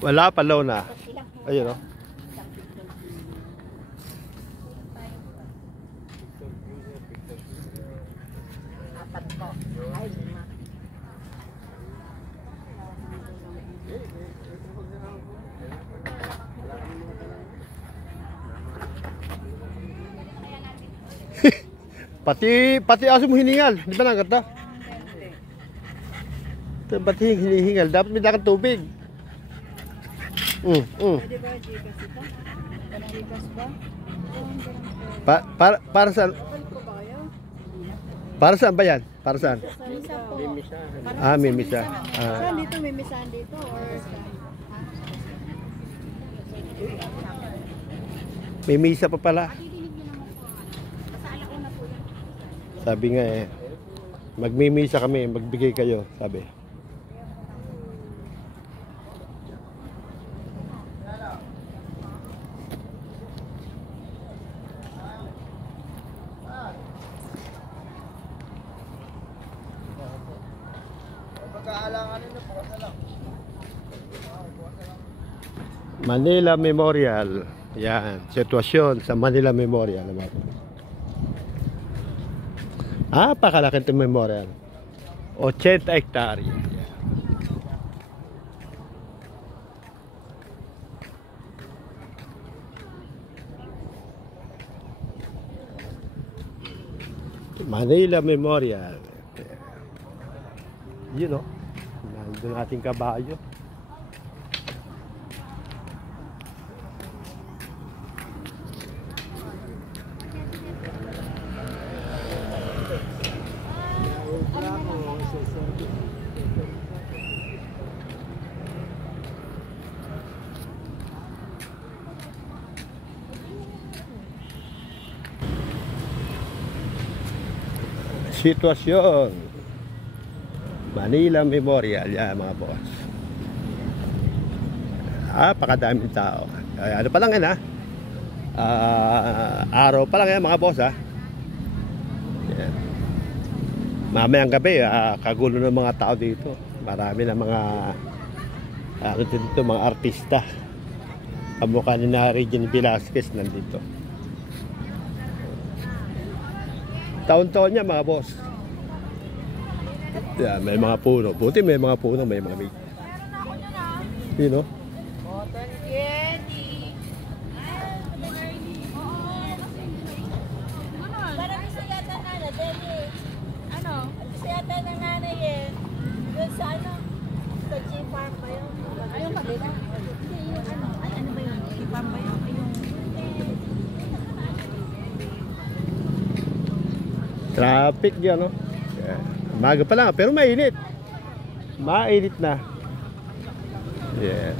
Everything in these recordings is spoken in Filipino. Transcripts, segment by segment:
Wala pa low na. Ayun o. Apat po. Ay, 5. Pati aso mo hiningal. Di ba nangkat na? Pati hinihingal. Dapat may dakat tubig. Pwede ba Gcash ito? Gcash ba? Para saan? Para saan ba yan? Para saan? Misa po. May misa. Saan dito? May misahan dito? Or May misa pa pala. Sabi nga magmimisa kami, magbigay kayo, sabi. Manila Memorial. Yan, sitwasyon sa Manila Memorial. Pakalaki itong memorial. 80 hektarya. Manila Memorial. Yun o. Nandun ating kabayo. Sitwasyon Manila Memorial. Yan mga boss. Pakadaming tao. Ano pa lang yan araw pa lang yan mga boss yan. Mamayang gabi kagulo ng mga tao dito. Marami na mga dito, mga artista. Kamukha ni na Regine Velasquez nandito. Taon-taon niya mga boss. Yan, may mga puno. Buti may mga puno, may mga big. You know? Cotton candy. Parang gusto yata nana, Deli. Ano? Gusto yata ng nanay doon sa sa G-Farm ba yun? Ayun kabila? Hindi, yung ano ba yun? G-Farm ba yun? Traffic yan, no? Maga pa lang, pero mainit. Mainit na. Yeah.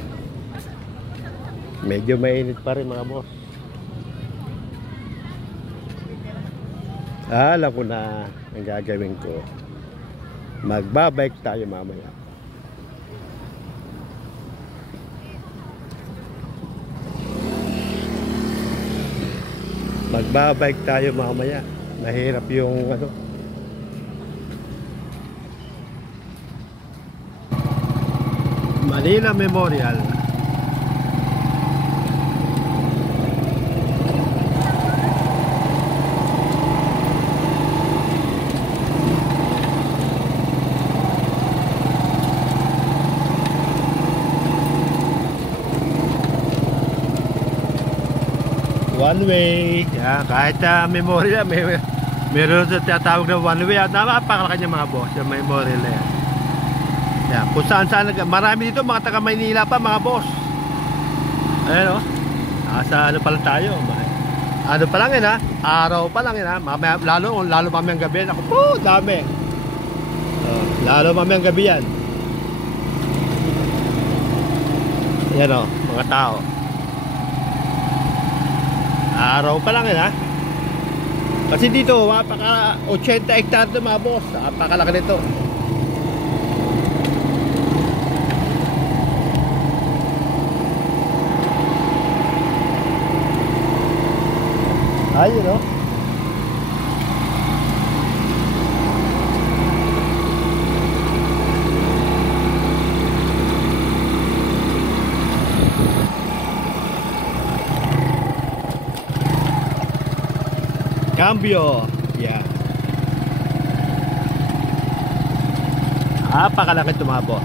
Medyo mainit pa rin mga boss. Alam ko na ang gagawin ko. Magbabike tayo mamaya. Magbabike tayo mamaya. Mahirap yung Manila Memorial. One way. Kahit memorial meron sa tinatawag na one way. Napakalaki niya mga boss, yung memorial na yan. Kung saan marami dito mga taga Maynila pa mga boss. Ayan o. Nasa pala tayo. Ano pa lang yan araw pa lang yan mamaya, lalo mamayang gabi. Ako po, dami. Lalo mamayang gabi yan. Ayan o, mga tao. Araw pa lang yan Kasi dito, mapaka 80 hektarya ito mga boss. Napakalaki nito. Ayun o. Cambio. Yan. Pakalaki ito mga boss.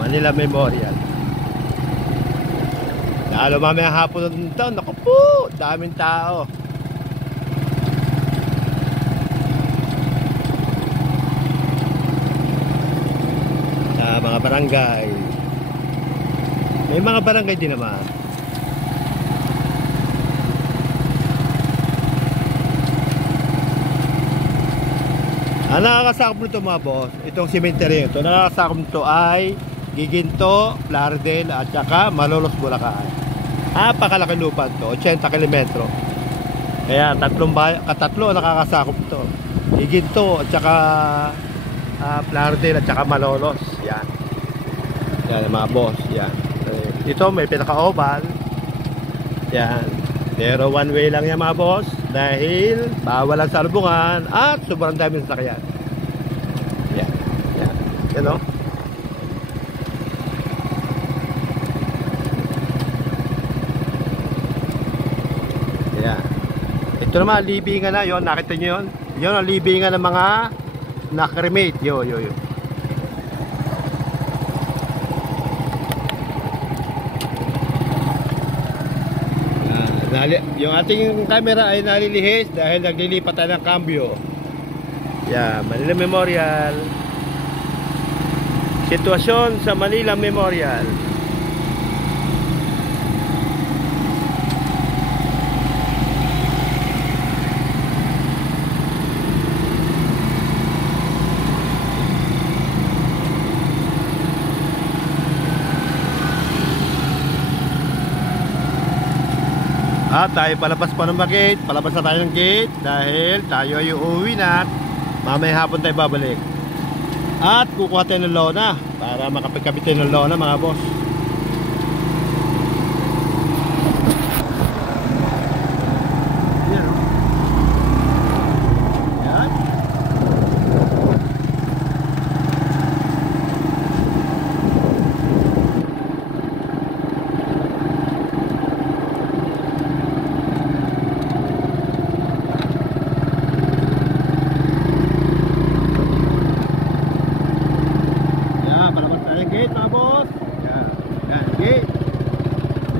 Manila Memorial. Lalo mamaya hapon ito. Naku po, daming tao. Sa mga barangay. May mga barangay din naman. Ang nakakasakop nito mga boss, itong cemetery ito, nakakasakop nito ay Giginto, Lardel at saka Malolos, Bulacan. Napakalaki lupa ito, 80 kilometro. Kaya katatlo nakakasakop ito. Giginto at saka Lardel at saka Malolos. Yan. Yan mga boss, yan. Ito may pinaka-oval. Yan. Pero one way lang yan mga boss. Dahil bawal ang salubungan at sobrang daming sasakyan. Yan. Yan. Yan o. Yan. Ito naman, libingan na yon. Nakita nyo yun? Yun ang libingan ng mga nakremate. Yo. Yung ating camera ay nalilihis dahil naglilipat tayo ng cambio. Yeah, Manila Memorial. Sitwasyon sa Manila Memorial. Tayo palabas pa ng gate. Palabas na tayo ng gate dahil tayo ay uuwi na. Mamaya hapon tayo babalik. At kukuha tayo ng lona para makapagkabit tayo ng lona mga boss. Yan o. Yan.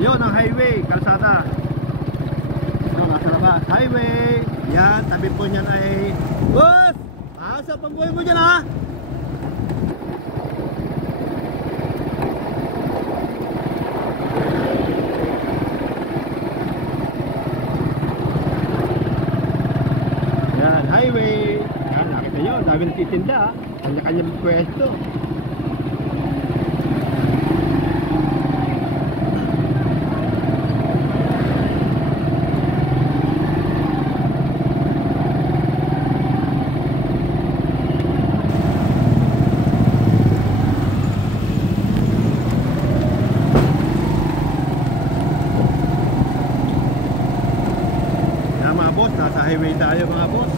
Yun ang highway, kalsada. Ito, nasa labas. Highway. Yan, tabi po niyan ay boss! Sa pambuhay mo dyan ha! Yan, highway. Yan, nakita nyo, dami nagtitinda ha. Kanya-kanya pwesto. Nasa highway tayo mga boss.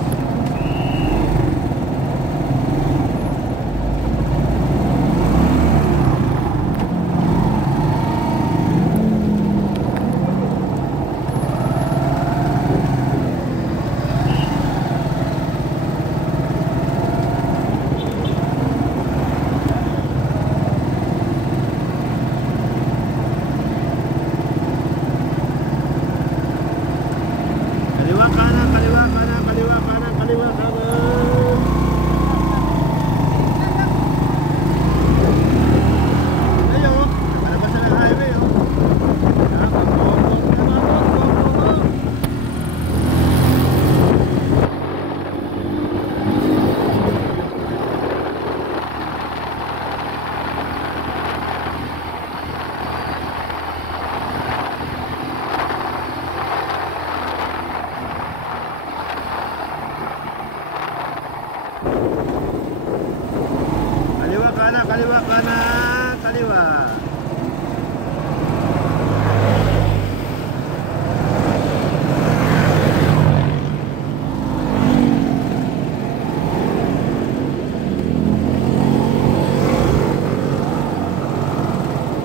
Kaliwa kanan, kaliwa.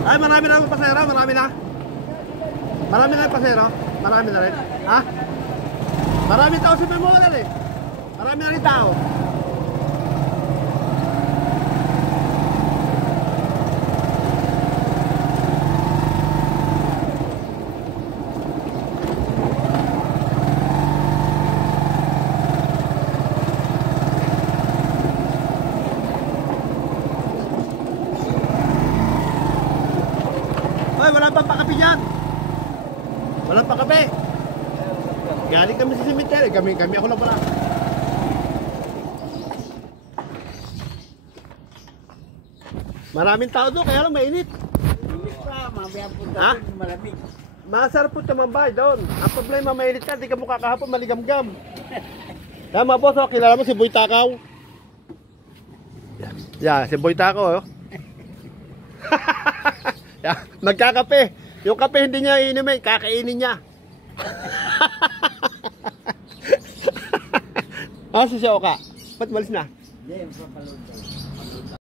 Ay, marami na ang pasero, marami na. Marami na ang pasero, marami na rin. Ha? Marami tao sa Memorial eh. Marami na rin tao. Hoy, wala pang pakape dyan. Walang pakape. Galing kami sa cemetery. Kami ako lang pala. Maraming tao doon, kaya lang mainit. Ha? Masarap po tumambay doon. Ang problema, mainit ka, di ka mukha kahapon, maligamgam. Tama boss, oh, kilala mo si Boy Takaw? Yeah, si Boy Takaw, oh. Yeah, magkakape. Yung kape hindi niya iinumin, kakainin niya. Ah, si Sioka. Ba't malis na? Hindi, papalood daw.